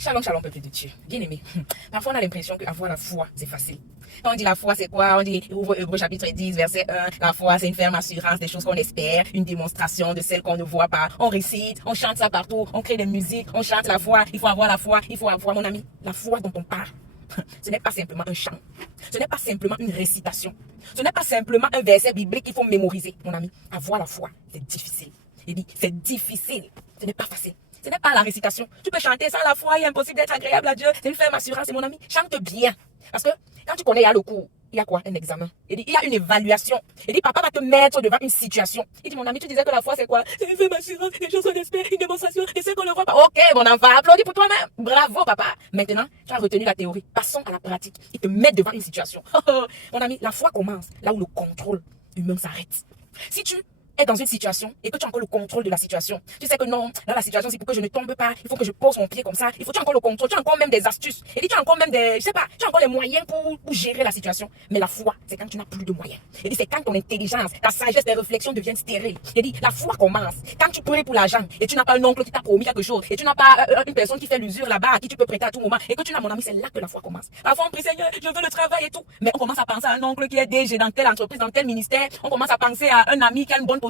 Shalom, shalom, peuple de Dieu. Bien aimé. Parfois, on a l'impression qu'avoir la foi, c'est facile. Quand on dit la foi, c'est quoi? On dit, ouvre Hébreux chapitre 10, verset 1. La foi, c'est une ferme assurance des choses qu'on espère, une démonstration de celles qu'on ne voit pas. On récite, on chante ça partout, on crée des musiques, on chante la foi. Il faut avoir la foi, il faut avoir, mon ami, la foi dont on parle. Ce n'est pas simplement un chant. Ce n'est pas simplement une récitation. Ce n'est pas simplement un verset biblique qu'il faut mémoriser, mon ami. Avoir la foi, c'est difficile. Il dit, c'est difficile. Ce n'est pas facile. Ce n'est pas la récitation. Tu peux chanter sans la foi, il est impossible d'être agréable à Dieu. C'est une ferme assurance, mon ami. Chante bien. Parce que quand tu connais, il y a le cours. Il y a quoi? Un examen. Il dit, il y a une évaluation. Il dit, papa va te mettre devant une situation. Il dit, mon ami, tu disais que la foi, c'est quoi? C'est une ferme assurance, des choses qu'on espère, une démonstration, et c'est qu'on ne voit pas. Ok, mon enfant, applaudis pour toi-même. Bravo, papa. Maintenant, tu as retenu la théorie. Passons à la pratique. Il te met devant une situation. Mon ami, la foi commence là où le contrôle humain s'arrête. Si tu es dans une situation et que tu as encore le contrôle de la situation. Tu sais que non, là la situation c'est pour que je ne tombe pas, il faut que je pose mon pied comme ça, tu as encore le contrôle, tu as encore même des astuces, et tu as encore même des, je sais pas, tu as encore les moyens pour gérer la situation. Mais la foi, c'est quand tu n'as plus de moyens. Et dit c'est quand ton intelligence, ta sagesse, tes réflexions deviennent stériles. Et dit la foi commence quand tu pries pour l'argent et tu n'as pas un oncle qui t'a promis quelque chose, et tu n'as pas une personne qui fait l'usure là-bas à qui tu peux prêter à tout moment, et que tu n'as, mon ami, c'est là que la foi commence. Parfois on prie Seigneur, je veux le travail et tout, mais on commence à penser à un oncle qui est DG dans telle entreprise, dans tel ministère, on commence à penser à un ami qui a une bonne position,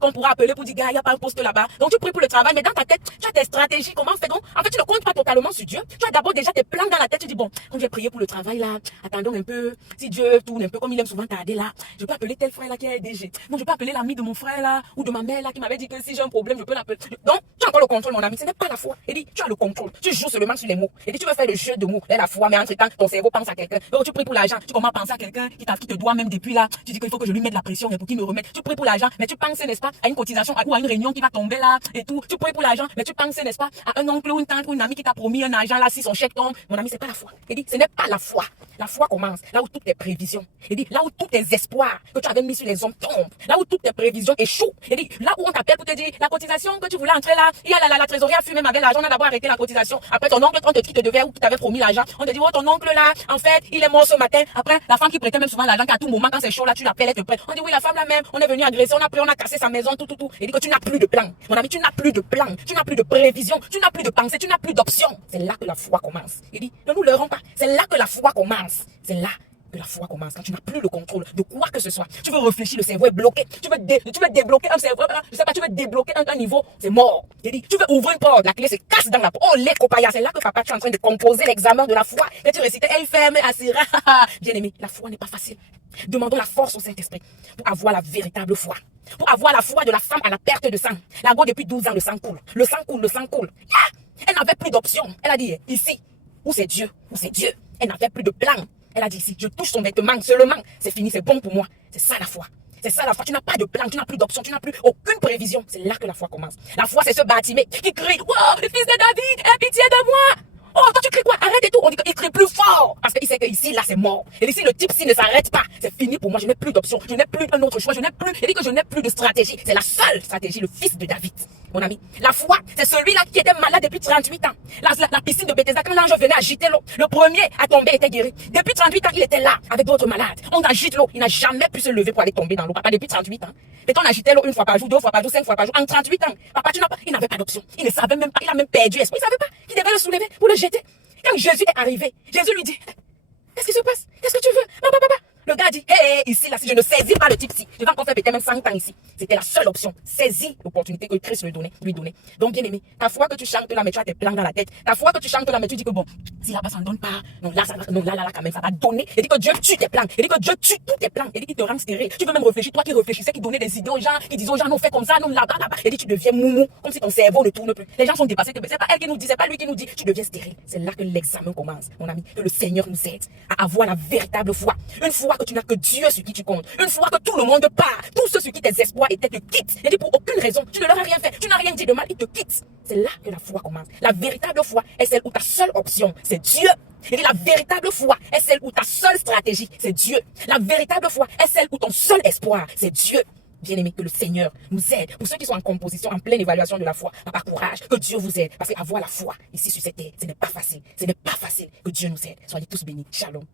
qu'on pourra appeler pour dire, gars, il n'y a pas un poste là-bas. Donc, tu pries pour le travail, mais dans ta tête, tu as tes stratégies. Comment faire? Donc, en fait, tu ne comptes pas totalement sur Dieu. Tu as d'abord déjà tes plans dans la tête. Tu dis, bon, quand je vais prier pour le travail, là, attendons un peu. Si Dieu tourne un peu, comme il aime souvent tarder, là, je peux appeler tel frère, là, qui est DG. Non, je peux appeler l'ami de mon frère, là, ou de ma mère, là, qui m'avait dit que si j'ai un problème, je peux l'appeler. Donc, tu as encore le contrôle, mon ami. Ce n'est pas la foi. Il dit, tu as le contrôle. Tu joues seulement sur les mots. Il dit, tu veux faire le jeu de mots. Là, la foi, mais entre-temps, ton cerveau pense à quelqu'un. Donc, tu pries pour l'argent. Tu commences à penser à quelqu'un qui te doit même depuis là. Tu dis qu'il faut que je lui mette la pression, mais pour qu'il me remette. Tu pries pour l'argent, mais tu penses, n'est-ce pas, à une cotisation, ou à une réunion qui va tomber là et tout. Tu pries pour l'argent, mais tu penses, n'est-ce pas, à un oncle ou une tante ou une amie qui t'a promis un argent là si son chèque tombe. Mon ami, c'est pas la foi. Il dit, ce n'est pas la foi. La foi commence là où toutes tes prévisions, il dit, là où tous tes espoirs que tu avais mis sur les hommes tombent, là où toutes tes prévisions échouent. Il dit, là où on t'appelle pour te dire, la cotisation que tu voulais entrer là, il y a la trésorerie a fumé même avec l'argent, on a d'abord arrêté la cotisation. Après ton oncle, quand qui te devait ou qui t'avait promis l'argent, on te dit, oh ton oncle là, en fait, il est mort ce matin. Après, la femme qui prêtait même souvent l'argent, qu'à tout moment, quand c'est chaud là, tu l'appelles, elle te prête. On dit, oui, la femme là même, on est venu agresser, on a pris, on a cassé sa maison, tout. Il dit que tu n'as plus de plan. Mon ami, tu n'as plus de plan, tu n'as plus de prévision, tu n'as plus de pensée, tu n'as plus d'option. C'est là que la foi commence. Il dit, ne nous leurrons pas. C'est là que la foi commence. C'est là que la foi commence, quand tu n'as plus le contrôle de quoi que ce soit. Tu veux réfléchir, le cerveau est bloqué. Tu veux débloquer un cerveau, je sais pas, tu veux débloquer un niveau, c'est mort. Il dit, tu veux ouvrir une porte, la clé se casse dans la porte. Oh, les copains, c'est là que papa, tu es en train de composer l'examen de la foi. Et tu récitais, elle ferme, assira. Bien aimé, la foi n'est pas facile. Demandons la force au Saint-Esprit pour avoir la véritable foi. Pour avoir la foi de la femme à la perte de sang. La go depuis 12 ans, le sang coule. Le sang coule, le sang coule. Elle n'avait plus d'option. Elle a dit, ici, où c'est Dieu, où c'est Dieu. Elle n'avait plus de plan. Elle a dit, si je touche son vêtement seulement, c'est fini, c'est bon pour moi. C'est ça la foi. C'est ça la foi. Tu n'as pas de plan, tu n'as plus d'option, tu n'as plus aucune prévision. C'est là que la foi commence. La foi, c'est ce Bartimée qui crie, wow, le fils de David, aie pitié de moi. Oh, toi tu cries quoi? Arrête et tout. On dit qu'il crie plus fort. Parce qu'il sait que ici, là, c'est mort. Et ici, le type, s'il ne s'arrête pas, c'est fini pour moi. Je n'ai plus d'option. Je n'ai plus un autre choix. Il dit que je n'ai plus de stratégie. C'est la seule stratégie, le fils de David. Mon ami. La foi, c'est celui-là qui était malade depuis 38 ans. La piscine de Bethesda, quand l'ange venait agiter l'eau, le premier à tomber était guéri. Depuis 38 ans, il était là, avec d'autres malades. On agite l'eau. Il n'a jamais pu se lever pour aller tomber dans l'eau. Papa, depuis 38 ans. Mais on agitait l'eau une fois par jour, 2 fois par jour, 5 fois par jour. En 38 ans. Papa, il n'avait pas d'option. Il ne savait même pas. Il a même perdu espoir. Il ne savait pas. Il devait le soulever pour le jeter. Quand Jésus est arrivé, Jésus lui dit, qu'est-ce qui se passe? Qu'est-ce que tu veux? Papa. Le gars dit, hé, ici, là, si je ne saisis pas le type-ci, je vais encore faire peut-être même 100 ans ici. C'était la seule option. Saisis l'opportunité que Christ lui donnait. Donc, bien aimé, ta foi que tu chantes là, mais tu as tes plans dans la tête. Ta foi que tu chantes là, mais tu dis que bon, si là-bas ça ne donne pas, non, là, quand même, ça va donner. Il dit que Dieu tue tes plans. Il dit que Dieu tue tous tes plans. Il dit qu'il te rend stérile. Tu veux même réfléchir, toi qui réfléchissais, qui donnait des idées aux gens, qui disaient aux gens, non, fais comme ça, non, là-bas. Il dit, tu deviens moumou, comme si ton cerveau ne tourne plus. Les gens sont dépassés, que c'est pas elle qui nous dit, c'est pas lui qui nous dit, tu deviens stérile. C'est là que l'examen commence, mon ami, que le Seigneur nous aide à avoir la véritable foi. Une foi que tu n'as que Dieu sur qui tu comptes. Une fois que tout le monde part, tous ceux sur qui tes espoirs étaient te quittent. Il dit pour aucune raison, tu ne leur as rien fait, tu n'as rien dit de mal, ils te quittent. C'est là que la foi commence. La véritable foi est celle où ta seule option, c'est Dieu. Il dit la véritable foi est celle où ta seule stratégie, c'est Dieu. La véritable foi est celle où ton seul espoir, c'est Dieu. Bien-aimé, que le Seigneur nous aide. Pour ceux qui sont en composition, en pleine évaluation de la foi, papa, courage, que Dieu vous aide. Parce qu'avoir la foi ici sur cette terre, ce n'est pas facile. Ce n'est pas facile. Que Dieu nous aide. Soyez tous bénis. Shalom.